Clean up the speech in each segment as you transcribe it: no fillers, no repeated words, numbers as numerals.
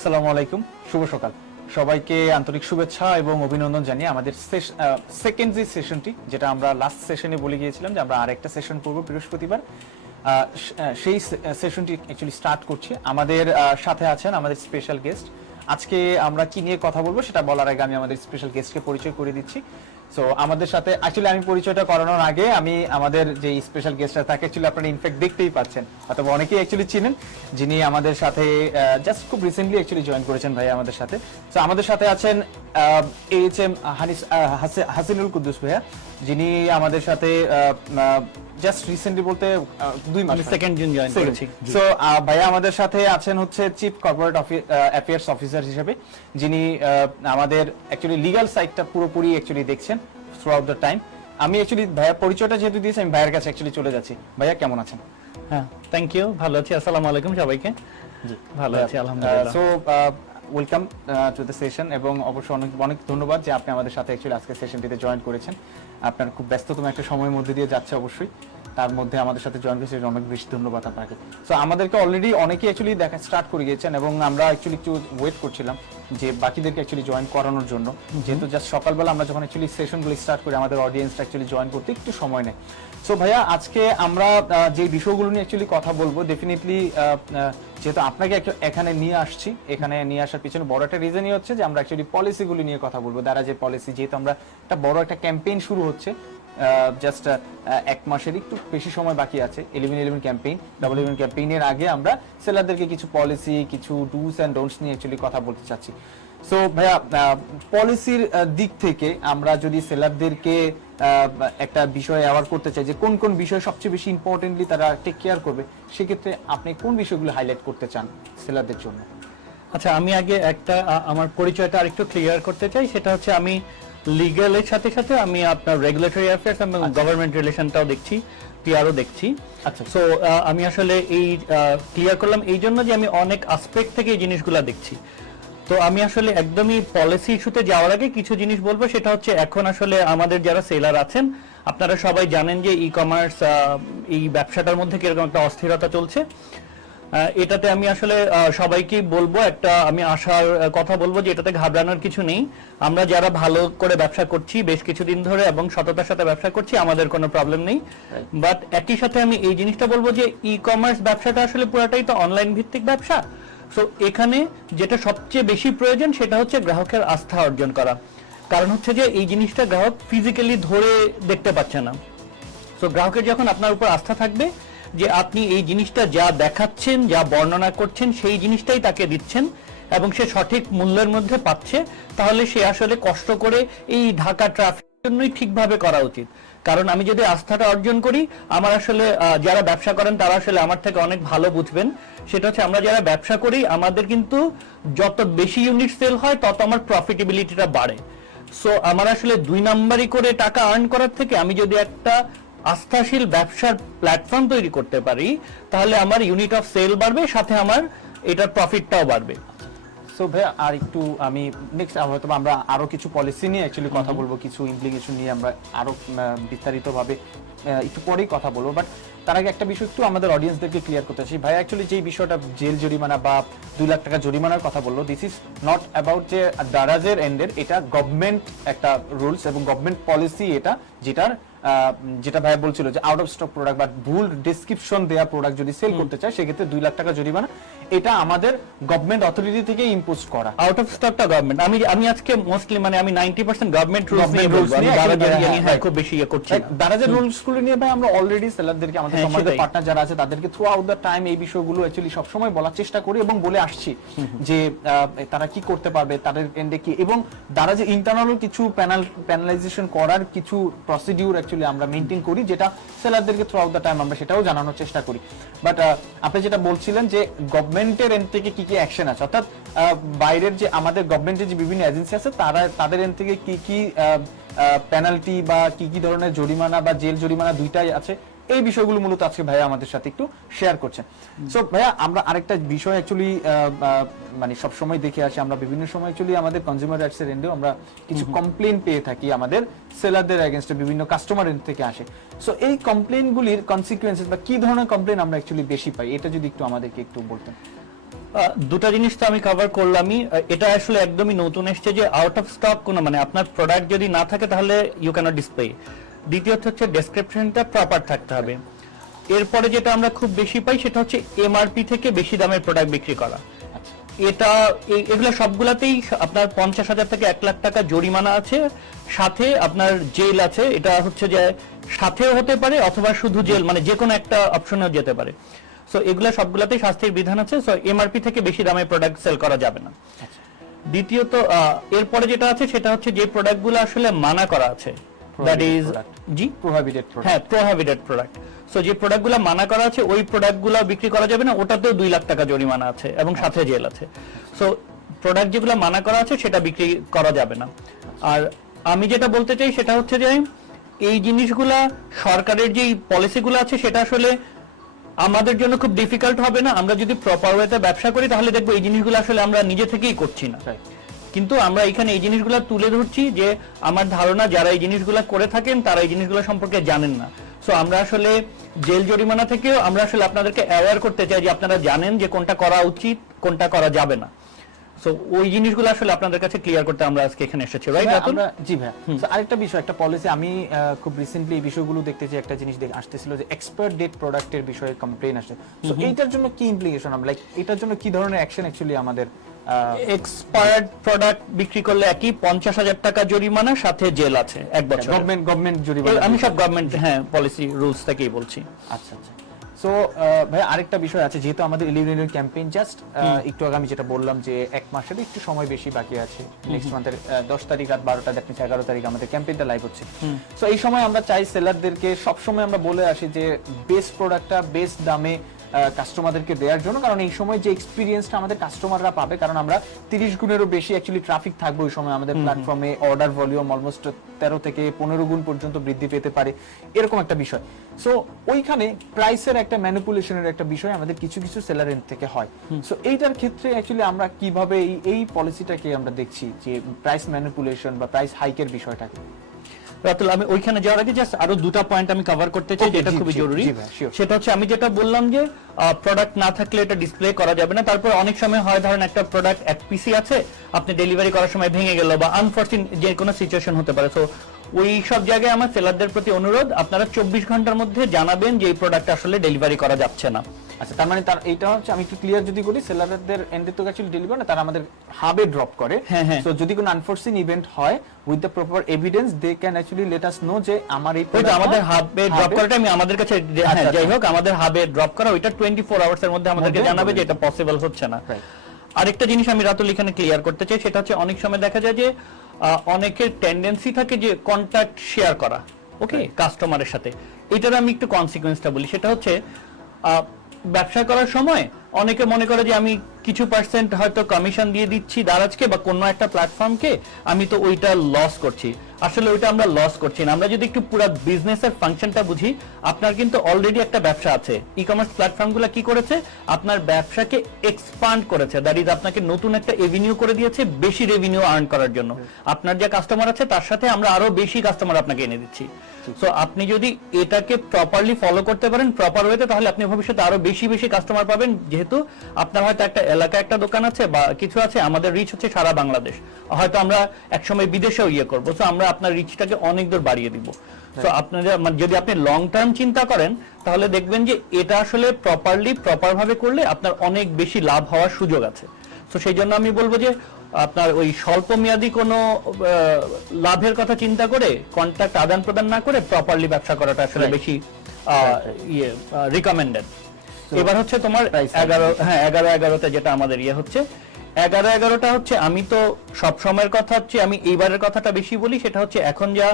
আসসালামু আলাইকুম, শুভ সকাল সবাইকে। আন্তরিক শুভেচ্ছা এবং অভিনন্দন জানিয়ে আমাদের সেকেন্ড যে সেশনটি, যেটা আমরা লাস্ট সেশনে বলে গিয়েছিলাম যে আমরা আরেকটা সেশন করব বৃহস্পতিবার, সেই সেশনটি অ্যাকচুয়ালি স্টার্ট করছি। আমাদের সাথে আছেন আমাদের স্পেশাল গেস্ট। আজকে আমরা কি নিয়ে কথা বলবো সেটা বলার আগে আমি আমাদের স্পেশাল গেস্টকে পরিচয় করে দিচ্ছি। সো আমাদের সাথে অ্যাকচুয়ালি আমি পরিচয়টা করানোর আগে আমি আমাদের যে স্পেশাল গেস্টটা তাকে অ্যাকচুয়ালি আপনারা ইনফ্যাক্ট দেখতেই পাচ্ছেন, অথবা অনেকেই অ্যাকচুয়ালি চিনেন, যিনি আমাদের সাথে জাস্ট খুব রিসেন্টলি অ্যাকচুয়ালি জয়েন করেছেন ভাই আমাদের সাথে। সো আমাদের সাথে আছেন H M হাসিনুল কুদ্দুস ভাইয়া, যিনি আমাদের সাথে জাস্ট রিসেন্টলি বলতে 2 মাস, সেকেন্ড জুন জয়েন করেছি। সো ভাইয়া আমাদের সাথে আছেন হচ্ছে চিফ কর্পোরেট অ্যাফেয়ার্স অফিসার হিসেবে, যিনি আমাদের অ্যাকচুয়ালি লিগ্যাল সাইডটা পুরোপুরি অ্যাকচুয়ালি দেখছেন থ্রু আউট দ্য টাইম। আমি অ্যাকচুয়ালি ভাইয়া পরিচয়টা যেহেতু দিয়েছি, আমি ভাইয়ের কাছে অ্যাকচুয়ালি চলে যাচ্ছি। ভাইয়া কেমন আছেন? হ্যাঁ, থ্যাংক ইউ, ভালো আছি। আসসালামু আলাইকুম সবাইকে। জি ভালো আছি আলহামদুলিল্লাহ। So welcome to the session, এবং অবশ্যই অনেক অনেক ধন্যবাদ যে আপনি আমাদের সাথে অ্যাকচুয়ালি আজকে সেশনটিতে জয়েন করেছেন। আপনার খুব ব্যস্ততম একটা সময়ের মধ্যে দিয়ে যাচ্ছে অবশ্যই, তার মধ্যে আমাদের সাথে জয়েন করেছেন, অনেক বেশি ধন্যবাদ আপনাকে। সো আমাদেরকে অলরেডি অনেকেই অ্যাকচুয়ালি দেখা স্টার্ট করে গিয়েছেন, এবং আমরা অ্যাকচুয়ালি একটু ওয়েট করছিলাম যে বাকিদেরকে অ্যাকচুয়ালি জয়েন করানোর জন্য, যেহেতু জাস্ট সকালবেলা আমরা যখন অ্যাকচুয়ালি সেশনগুলো স্টার্ট করি আমাদের অডিয়েন্সটা অ্যাকচুয়ালি জয়েন করতে একটু সময় নেয়। সো ভাইয়া আজকে আমরা যে বিষয়গুলো নিয়ে অ্যাকচুয়ালি কথা বলবো, ডেফিনেটলি যেহেতু আপনাকে এখানে নিয়ে আসছি, এখানে নিয়ে আসার পিছনে বড় একটা রিজনই হচ্ছে যে আমরা অ্যাকচুয়ালি পলিসিগুলো নিয়ে কথা বলবো। দারাজের পলিসি, যেহেতু আমরা একটা বড় একটা ক্যাম্পেইন শুরু হচ্ছে, জাস্ট 1 মাসের একটু বেশি সময় বাকি আছে 11-11 ক্যাম্পেইন। 11 ক্যাম্পেইনের আগে আমরা সেলারদেরকে কিছু পলিসি, কিছু ডুস অ্যান্ড ডোন্টস নিয়ে অ্যাকচুয়ালি কথা বলতে চাচ্ছি। সো ভাইয়া, পলিসির দিক থেকে আমরা যদি সেলারদেরকে একটা বিষয় অ্যাওয়ার করতে চাই যে কোন কোন বিষয় সবচেয়ে বেশি ইম্পর্টেন্টলি তারা টেক কেয়ার করবে, সেক্ষেত্রে আপনি কোন বিষয়গুলো হাইলাইট করতে চান সেলারদের জন্য? আচ্ছা, আমি আগে একটা আমার পরিচয়টা আরেকটু ক্লিয়ার করতে চাই। সেটা হচ্ছে আমি লিগ্যালের সাথে সাথে আমি আপনার রেগুলেটরি অ্যাফেয়ার্স এবং গভর্নমেন্ট রিলেশনটাও দেখছি, পিআরও দেখছি। আচ্ছা, সো আমি আসলে এই ক্লিয়ার করলাম এই জন্য যে আমি অনেক আসপেক্ট থেকে এই জিনিসগুলো দেখছি। তো আমি আসলে একদমই পলিসি ইস্যুতে যাওয়ার আগে কিছু জিনিস বলবো। সেটা হচ্ছে এখন আসলে আমাদের যারা সেলার আছেন, আপনারা সবাই জানেন যে ই কমার্স এই ব্যবসাটার মধ্যে কিরকম একটা অস্থিরতা চলছে। এটাতে আমি আসলে সবাইকে বলবো, একটা আমি আশার কথা বলবো যে এটাতে ঘাবড়ানোর কিছু নেই। আমরা যারা ভালো করে ব্যবসা করছি বেশ কিছুদিন ধরে এবং সততার সাথে ব্যবসা করছি, আমাদের কোনো প্রবলেম নেই। বাট একই সাথে আমি এই জিনিসটা বলবো যে ই কমার্স ব্যবসাটা আসলে পুরোটাই তো অনলাইন ভিত্তিক ব্যবসা। সো এখানে যেটা সবচেয়ে বেশি প্রয়োজন সেটা হচ্ছে গ্রাহকের আস্থা অর্জন করা। কারণ হচ্ছে যে এই জিনিসটা গ্রাহক ফিজিক্যালি ধরে দেখতে পাচ্ছে না। সো গ্রাহকের যখন আপনার উপর আস্থা থাকবে যে আপনি এই জিনিসটা যা দেখাচ্ছেন, যা বর্ণনা করছেন, সেই জিনিসটাই তাকে দিচ্ছেন এবং সে সঠিক মূল্যের মধ্যে পাচ্ছে, তাহলে সে আসলে কষ্ট করে এই ঢাকা ট্রাফিকের জন্যই ঠিকভাবে করা উচিত। কারণ আমি যদি আস্থাটা অর্জন করি, আমার আসলে যারা ব্যবসা করেন তারা আসলে আমার থেকে অনেক ভালো বুঝবেন। সেটা হচ্ছে আমরা যারা ব্যবসা করি আমাদের কিন্তু যত বেশি ইউনিট সেল হয় তত আমার প্রফিটেবিলিটিটা বাড়ে। সো আমার আসলে 2 নাম্বারই করে টাকা আর্ন করার থেকে আমি যদি একটা আস্থাশীল ব্যবসার প্ল্যাটফর্ম তৈরি করতে পারি, তাহলে আমার ইউনিট অফ সেল বাড়বে, সাথে আমার এটার প্রফিটটাও বাড়বে। সো ভাইয়া আর একটু আমি নেক্সট হয়তো আমরা আরো কিছু পলিসি নিয়ে অ্যাকচুয়ালি কথা বলবো, কিছু ইমপ্লিকেশন নিয়ে আমরা আরো বিস্তারিতভাবে একটু পরেই কথা বলবো। বাট তার আগে একটা বিষয় একটু আমাদের অডিয়েন্সদেরকে ক্লিয়ার করতে চাই। ভাই অ্যাকচুয়ালি যে বিষয়টা জেল জরিমানা বা 2 লাখ টাকা জরিমানার কথা বললো, দিস ইজ নট অ্যাবাউট যে দারাজের এন্ডের, এটা গভর্নমেন্ট একটা রুলস এবং গভর্নমেন্ট পলিসি, এটা যেটা ভাই বলছিল যে আউট অফ স্টক প্রোডাক্ট বা ভুল ডেসক্রিপশন দেয়া প্রোডাক্ট যদি সেল করতে চায় সেক্ষেত্রে 2 লাখ টাকা জরিমানা, এটা আমাদের গভর্নমেন্ট অথরিটি থেকে ইম্পোজ করা। আউট অফ স্টকটা গভর্নমেন্ট, আমি আজকে মোস্টলি মানে আমি 90% গভর্নমেন্ট রুলস নিয়ে বলবো। আমি খুব বেশি করছি দারাজের রুলসগুলো নিয়ে ভাই আমরা অলরেডি সেলারদেরকে, আমাদের সমাজের পার্টনার যারা আছে তাদেরকে থ্রু আউট দ্য টাইম এই বিষয়গুলো অ্যাকচুয়ালি সবসময় বলার চেষ্টা করি এবং বলে আসছি যে তারা কি করতে পারবে, তাদের এন্ডে কি, এবং দারাজের ইন্টারনাল কিছু প্যানালাইজেশন করার কিছু প্রসিডিউর অ্যাকচুয়ালি আমরা মেইনটেইন করি, যেটা সেলারদেরকে থ্রু আউট দ্য টাইম আমরা সেটাও জানানোর চেষ্টা করি। বাট আপনি যেটা বলছিলেন যে গভর্নমেন্টের এন্ড থেকে কি কি অ্যাকশন আছে, অর্থাৎ বাইরের যে আমাদের গভর্নমেন্টের যে বিভিন্ন এজেন্সি আছে তাদের এন্ড থেকে কি কি পেনাল্টি বা কি কি ধরনের জরিমানা বা জেল জরিমানা দুইটাই আছে, এই বিষয়গুলো মূলত আজকে ভাইয়া আমাদের সাথে একটু শেয়ার করছেন। সো ভাইয়া আমরা আরেকটা বিষয় অ্যাকচুয়ালি মানে সব সময় দেখে আসি, আমরা বিভিন্ন সময় অ্যাকচুয়ালি আমাদের কনজিউমার রাইটস এর এন্ডেও আমরা কিছু কমপ্লেইন পেয়ে থাকি আমাদের সেলারদের এগেইনস্টে, বিভিন্ন কাস্টমার এন্ড থেকে আসে। সো এই কমপ্লেইনগুলির কনসিকুয়েন্সেস বা কি ধরনের কমপ্লেইন আমরা অ্যাকচুয়ালি বেশি পাই, এটা যদি একটু আমাদেরকে একটু বলতেন। দুটা জিনিস তো আমি কভার করলামই। এটা আসলে একদমই নতুন এসছে যে আউট অফ স্টক কোনো মানে আপনার প্রোডাক্ট যদি না থাকে তাহলে ইউ ক্যানট ডিসপ্লে। দ্বিতীয়ত হচ্ছে ডেসক্রিপশনটা প্রপার থাকতে হবে। এরপরে যেটা আমরা খুব বেশি পাই সেটা হচ্ছে এমআরপি থেকে বেশি দামের প্রোডাক্ট বিক্রি করা। এটা এগুলো সবগুলাতেই আপনার 50,000 থেকে 1 লাখ টাকা জরিমানা আছে, সাথে আপনার জেল আছে। এটা হচ্ছে যে সাথেও হতে পারে অথবা শুধু জেল, মানে যে কোনো একটা অপশনেও যেতে পারে। সো এগুলো সবগুলাতেই শাস্তির বিধান আছে। সো এমআরপি থেকে বেশি দামে প্রোডাক্ট সেল করা যাবে না। দ্বিতীয়ত এরপরে যেটা আছে সেটা হচ্ছে যে প্রোডাক্টগুলো আসলে মানা করা আছে, that is G prohibited product. হ্যাঁ, প্রোহিবিটেড প্রোডাক্ট। সো যে প্রোডাক্টগুলো মানা করা আছে ওই প্রোডাক্টগুলো বিক্রি করা যাবে না, ওটাতেও 2 লাখ টাকা জরিমানা আছে এবং সাথে জেল আছে। সো প্রোডাক্ট যেগুলো মানা করা আছে সেটা বিক্রি করা যাবে না। আর আমি যেটা বলতে চাই সেটা হচ্ছে যে এই জিনিসগুলা সরকারের যে পলিসিগুলো আছে সেটা আসলে আমাদের জন্য খুব ডিফিকাল্ট হবে না। আমরা যদি প্রপার ওয়েতে ব্যবসা করি তাহলে দেখবো এই জিনিসগুলো আসলে আমরা নিজে থেকেই করছি না, কিন্তু আমরা এখানে এই জিনিসগুলো তুলে ধরছি যে আমার ধারণা যারা এই জিনিসগুলো করে থাকেন তারা এই জিনিসগুলো সম্পর্কে জানেন না। সো আমরা আসলে জেল জরিমানা থেকেও আমরা আসলে আপনাদেরকে অ্যাওয়্যার করতে চাই যে আপনারা জানেন যে কোনটা করা উচিত কোনটা করা যাবে না। সো ওই জিনিসগুলো আসলে আপনাদের কাছে ক্লিয়ার করতে আমরা আজকে এখানে এসেছি, রাইট রাতুল? জি ভাই। আরেকটা বিষয়, একটা পলিসি আমি খুব রিসেন্টলি এই বিষয়গুলো দেখতেছি, একটা জিনিস আসতেছিল যে এক্সপায়ার ডেট প্রোডাক্টের বিষয়ে কমপ্লেইন আসছে। সো এইটার জন্য কি ইমপ্লিকেশন, আমরা লাইক এটার জন্য কি ধরনের অ্যাকশন অ্যাকচুয়ালি আমাদের? এক্সপায়ার্ড প্রোডাক্ট বিক্রি করলে একই 50,000 টাকা জরিমানা, সাথে জেল আছে 1 বছর। গভর্নমেন্ট জরিমানা? আমি সব গভর্নমেন্ট পলিসি রুলস থেকেই বলছি। আচ্ছা আচ্ছা। সো ভাই আরেকটা বিষয় আছে, যেহেতু আমাদের ইলেকট্রিক ক্যাম্পেইন জাস্ট একটু আগে আমি যেটা বললাম যে 1 মাসের একটু সময় বেশি বাকি আছে, নেক্সট মান্থের 10 তারিখ রাত 12টা, দ্যাট মিন্স 11 তারিখ আমাদের ক্যাম্পেইনটা লাইভ হচ্ছে। সো এই সময় আমরা চাই সেলারদেরকে সবসময় আমরা বলে আসি যে বেস্ট প্রোডাক্টটা বেস্ট দামে কাস্টমারদেরকে দেওয়ার জন্য, কারণ এই সময় যে এক্সপিরিয়েন্সটা আমাদের কাস্টমাররা পাবে, কারণ আমরা 30 গুণেরও বেশি অ্যাকচুয়ালি ট্রাফিক থাকবে ওই সময় আমাদের প্ল্যাটফর্মে, অর্ডার ভলিউম অলমোস্ট 13 থেকে 15 গুণ পর্যন্ত বৃদ্ধি পেতে পারে, এরকম একটা বিষয়। সো ওইখানে প্রাইসের একটা ম্যানিপুলেশনের একটা বিষয় আমাদের কিছু কিছু সেলারের থেকে হয়। সো এইটার ক্ষেত্রে অ্যাকচুয়ালি আমরা কিভাবে এই পলিসিটাকে আমরা দেখছি যে প্রাইস ম্যানিপুলেশন বা প্রাইস হাইকের বিষয়টাকে? রাতুল, আমি ওইখানে যাওয়ার আগে জাস্ট আরো দুটা পয়েন্ট আমি কভার করতে চাই যেটা খুবই জরুরি। সেটা হচ্ছে আমি যেটা বললাম যে প্রোডাক্ট না থাকলে এটা ডিসপ্লে করা যাবে না। তারপর অনেক সময় হয় ধরেন একটা প্রোডাক্ট এক পিসি আছে, আপনি ডেলিভারি করার সময় ভেঙে গেল বা আনফরচুন যে কোনো সিচুয়েশন হতে পারে। সো ওই সব জায়গায় আমার সেলারদের প্রতি অনুরোধ, আপনারা 24 ঘন্টার মধ্যে জানাবেন যে এই প্রোডাক্ট আসলে ডেলিভারি করা যাচ্ছে না। আচ্ছা, তার মানে তার এইটা হচ্ছে, আমি একটু ক্লিয়ার যদি করি, সেলারদের এন্ডে তো অ্যাকচুয়ালি ডেলিভারি না, তারা আমাদের হাবে ড্রপ করে। সো যদি কোনো আনফরসিন ইভেন্ট হয় with the proper evidence they can actually let us know যে আমার এই প্রোডাক্ট আমাদের হাবে ড্রপ করাটা আমি আমাদের কাছে, যাই হোক আমাদের হাবে ড্রপ করা ওইটা 24 আওয়ার্স এর মধ্যে আমাদেরকে জানাবে যে এটা পসিবল হচ্ছে না। আরেকটা জিনিস আমি রাতুল এখানে ক্লিয়ার করতে চাই, সেটা হচ্ছে অনেক সময় দেখা যায় যে অনেকের টেন্ডেন্সি থাকে যে কন্টাক্ট শেয়ার করা, ওকে, কাস্টমারের সাথে। এটার আমি একটু কনসিকুয়েন্সটা বলি। সেটা হচ্ছে ব্যবসা করার সময় অনেকে মনে করে যে আমি কিছু পার্সেন্ট হয়তো কমিশন দিয়ে দিচ্ছি দারাজকে বা কোনো একটা প্ল্যাটফর্মকে, আমি তো ওইটা লস করছি। আসলে ওইটা আমরা লস করছি না। আমরা যদি একটু পুরো বিজনেসের ফাংশনটা বুঝি, আপনার কিন্তু অলরেডি একটা ব্যবসা আছে। ই কমার্স প্ল্যাটফর্মগুলো কি করেছে, আপনার ব্যবসাকে এক্সপান্ড করেছে, দ্যাট ইজ আপনাকে নতুন একটা এভিনিউ করে দিয়েছে বেশি রেভিনিউ আর্ন করার জন্য। আপনার যে কাস্টমার আছে তার সাথে আমরা আরো বেশি কাস্টমার আপনাকে এনে দিচ্ছি। সো আপনি যদি এটাকে প্রপারলি ফলো করতে পারেন প্রপার ওয়েতে, তাহলে আপনি ভবিষ্যতে আরো বেশি বেশি কাস্টমার পাবেন। যেহেতু আপনার হয়তো একটা এলাকায় একটা দোকান আছে বা কিছু আছে, আমাদের রিচ হচ্ছে সারা বাংলাদেশ, হয়তো আমরা একসময় বিদেশেও ইয়ে করবো। সো আমরা আপনার রিচটাকে অনেক দূর বাড়িয়ে দিব। সো আপনাদের যদি আপনি লং টার্ম চিন্তা করেন তাহলে দেখবেন যে এটা আসলে প্রপার ভাবে করলে আপনার অনেক বেশি লাভ হওয়ার সুযোগ আছে। সো সেই জন্য আমি বলবো যে আপনার ওই স্বল্প মেয়াদী কোনো লাভের কথা চিন্তা করে কন্ট্রাক্ট আদান প্রদান না করে প্রপারলি ব্যবসা করাটা আসলে বেশি রিকমেন্ডেড। এবার হচ্ছে তোমার 11-11তে যেটা আমাদের ইয়ে হচ্ছে 11-11টা হচ্ছে, আমি তো সব সময়ের কথা হচ্ছে আমি এইবারের কথাটা বেশি বলি, সেটা হচ্ছে এখন যা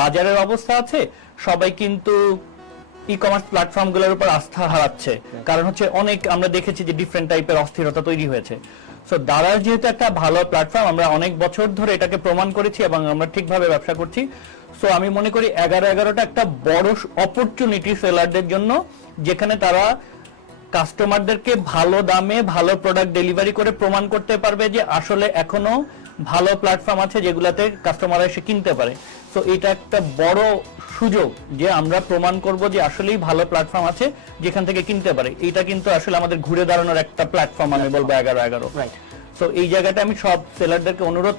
বাজারের অবস্থা আছে সবাই কিন্তু ই কমার্স প্ল্যাটফর্মগুলোর উপর আস্থা হারাচ্ছে। কারণ হচ্ছে অনেক আমরা দেখেছি যে ডিফারেন্ট টাইপের অস্থিরতা তৈরি হয়েছে। সো দারাজ যেহেতু একটা ভালো প্ল্যাটফর্ম, আমরা অনেক বছর ধরে এটাকে প্রমাণ করেছি এবং আমরা ঠিকভাবে ব্যবসা করছি। সো আমি মনে করি 11-11টা একটা বড় অপরচুনিটি সেলারদের জন্য, যেখানে তারা কাস্টমারদেরকে ভালো দামে ভালো প্রোডাক্ট ডেলিভারি করে প্রমাণ করতে পারবে যে আসলে এখনো ভালো প্ল্যাটফর্ম আছে যেগুলাতে কাস্টমাররা এসে কিনতে পারে। তো এটা একটা বড় সুযোগ যে আমরা প্রমাণ করব যে আসলেই ভালো প্ল্যাটফর্ম আছে যেখান থেকে কিনতে পারে। এটা কিন্তু আসলে আমাদের ঘুরে দাঁড়ানোর একটা প্ল্যাটফর্ম, আমি বলবো 11-11। রাইট। তো এই জায়গাটা আমি সব সেলারদেরকে অনুরোধ